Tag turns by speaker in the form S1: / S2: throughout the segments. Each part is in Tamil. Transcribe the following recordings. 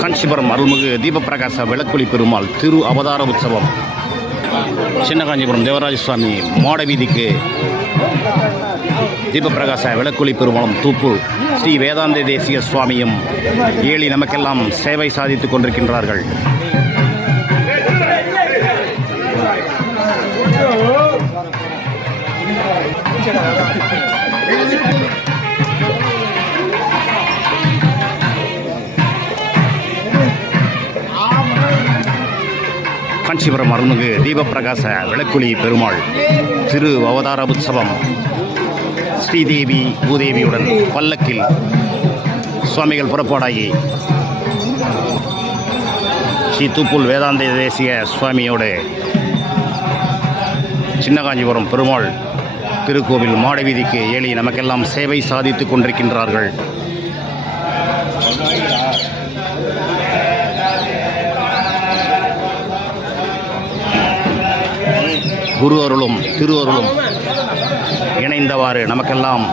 S1: காஞ்சிபுரம் அருள்மிகு தீபப்பிரகாச விளக்குழி பெருமாள் திரு அவதார உற்சவம். சின்ன காஞ்சிபுரம் தேவராஜ சுவாமி மாட வீதிக்கு தீபப்பிரகாச விளக்குழி பெருமாளும் தூப்பு ஸ்ரீ வேதாந்த தேசிய சுவாமியும் ஏழி நமக்கெல்லாம் சேவை சாதித்துக் கொண்டிருக்கின்றார்கள். காஞ்சிபுரம் அருள்மிகு தீபப்பிரகாச விளக்குலி பெருமாள் திரு அவதார உற்சவம் ஸ்ரீதேவி பூதேவியுடன் பல்லக்கில் சுவாமிகள் புறப்பாடாகி ஸ்ரீ தூப்புல் வேதாந்த தேசிய சுவாமியோடு சின்ன காஞ்சிபுரம் பெருமாள் திருக்கோவில் மாடவீதிக்கு ஏழி நமக்கெல்லாம் சேவை சாதித்துக் கொண்டிருக்கின்றார்கள். குரு அருளும் திரு அருளும் இணைந்தவாறு நமக்கெல்லாம்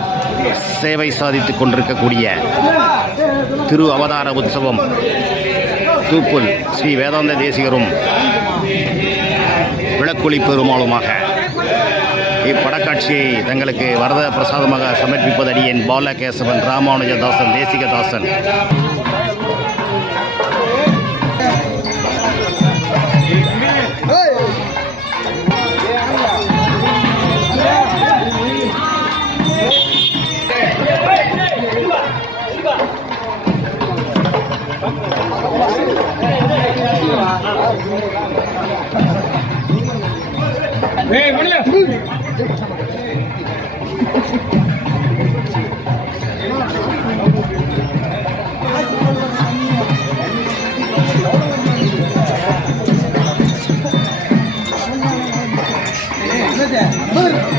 S1: சேவை சாதித்துக் கொண்டிருக்கக்கூடிய திரு அவதார உற்சவம் தூப்புல் ஸ்ரீ வேதாந்த தேசிகரும் விளக்குழி பெருமாளுமாக இப்படக்காட்சியை தங்களுக்கு வரத பிரசாதமாக சமர்ப்பிப்பதடியேன் பாலகேசவன் ராமானுஜதாசன் தேசிகதாசன். ஏய் மணியா Good.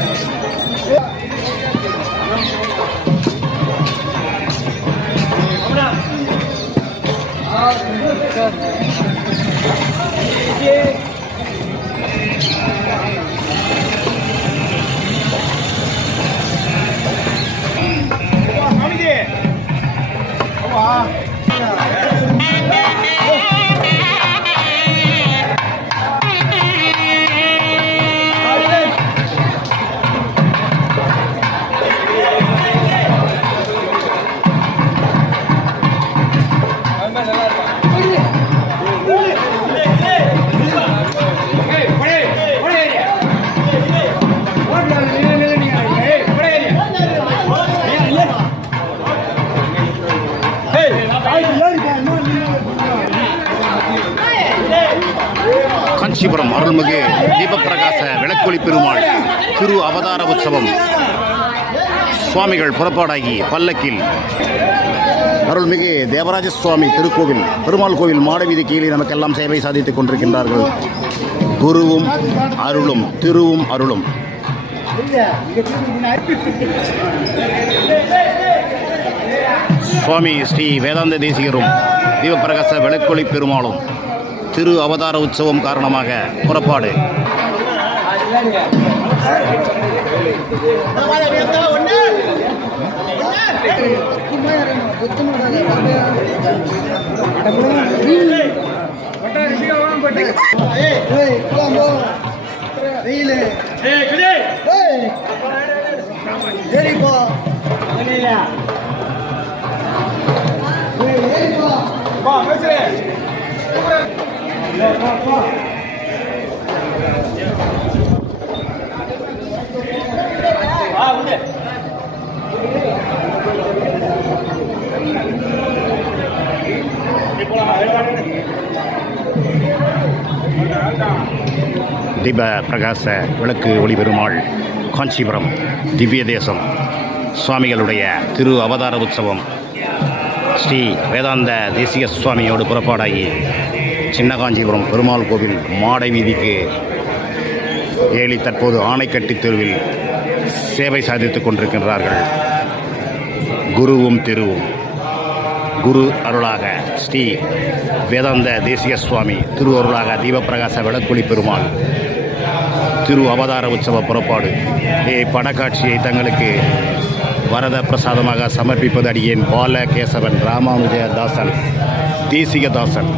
S1: காஞ்சிபுரம் அருள்மிகு தீபப்பிரகாச விளக்கொலி பெருமாள் திரு அவதார உற்சவம். சுவாமிகள் புறப்பாடாகி பல்லக்கில் அருள்மிகு தேவராஜ சுவாமி திருக்கோவில் பெருமாள் கோவில் மாடவீதி கீழே நமக்கெல்லாம் சேவை சாதித்துக் கொண்டிருக்கின்றார்கள். குருவும் அருளும் திருவும் அருளும். சுவாமி ஸ்ரீ வேதாந்த தேசிகரும் தீபப்பிரகாச விளக்கொளி பெருமாளும் திரு அவதார உற்சவம் காரணமாக புறப்பாடு. தீப பிரகாச விளக்கு ஒளிபெருமாள் காஞ்சிபுரம் திவ்ய தேசம். சுவாமிகளுடைய திரு அவதார உற்சவம் ஸ்ரீ வேதாந்த தேசிய சுவாமியோடு புறப்பாடாகி சின்ன காஞ்சிபுரம் பெருமாள் கோவில் மாடை வீதிக்கு ஏழி தற்போது ஆணைக்கட்டி தெருவில் சேவை சாதித்துக் கொண்டிருக்கின்றார்கள். குருவும் தெருவும். குரு அருளாக ஸ்ரீ வேதாந்த தேசிய சுவாமி திரு அருளாக தீபப்பிரகாச விளக்குழி பெருமாள். திரு அவதார உற்சவ புறப்பாடு. படக்காட்சியை தங்களுக்கு வரத பிரசாதமாக சமர்ப்பிப்பது அடியேன் பால கேசவன் ராமானுஜ தாசன் தேசிகதாசன்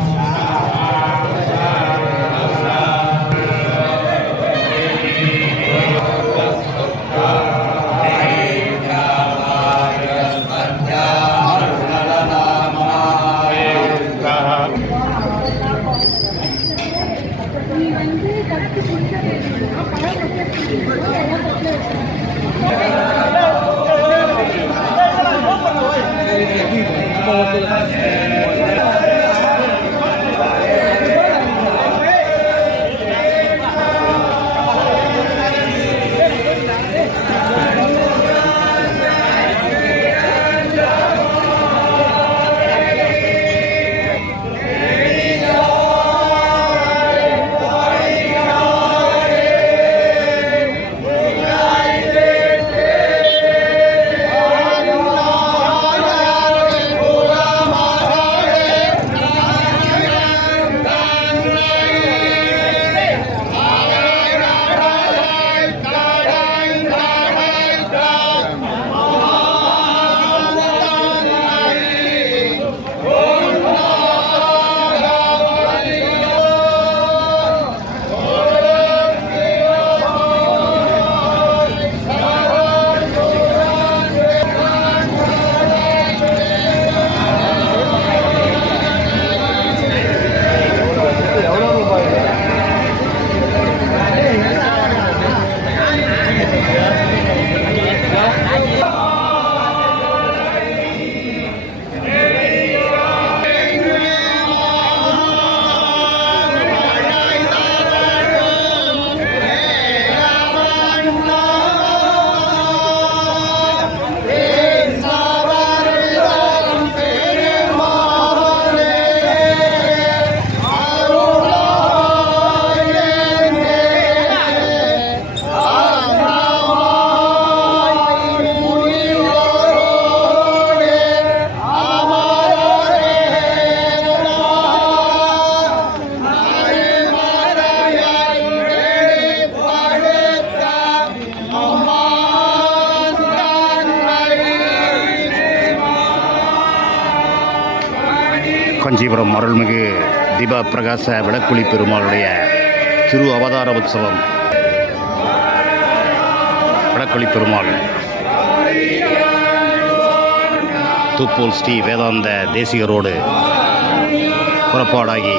S1: காஞ்சிபுரம் அருள்மிகு தீப பிரகாச விளக்குழி பெருமாளுடைய திரு அவதார உற்சவம். விளக்குழி பெருமாள். தூப்போல் ஸ்ரீ வேதாந்த தேசிகரோடு புறப்பாடாகி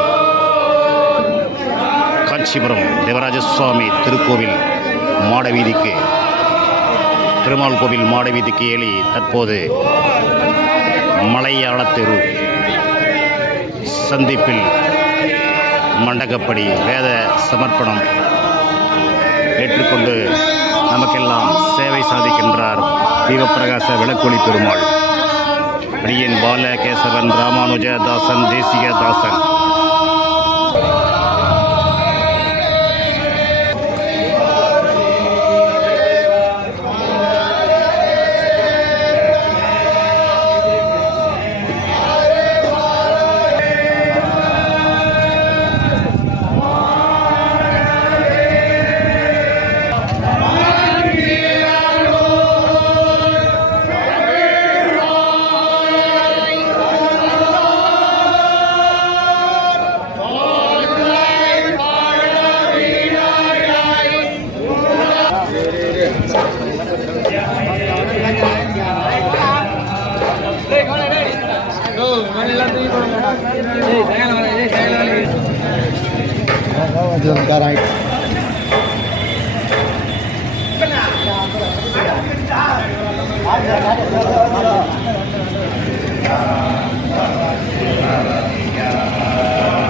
S1: காஞ்சிபுரம் தேவராஜ சுவாமி திருக்கோவில் மாடவீதிக்கு பெருமாள் கோவில் மாடவீதிக்கு ஏழி தற்போது மலையாள தெரு. சந்திப்பில் மண்டகப்படி வேத சமர்ப்பணம் ஏற்றுக்கொண்டு நமக்கெல்லாம் சேவை சாதிக்கின்றார் தீபப்பிரகாச விளக்கொளி பெருமாள். பிரியன் பால கேசவன் ராமானுஜ தாசன் தேசிக தாசன்.
S2: जनता राइट Yeah.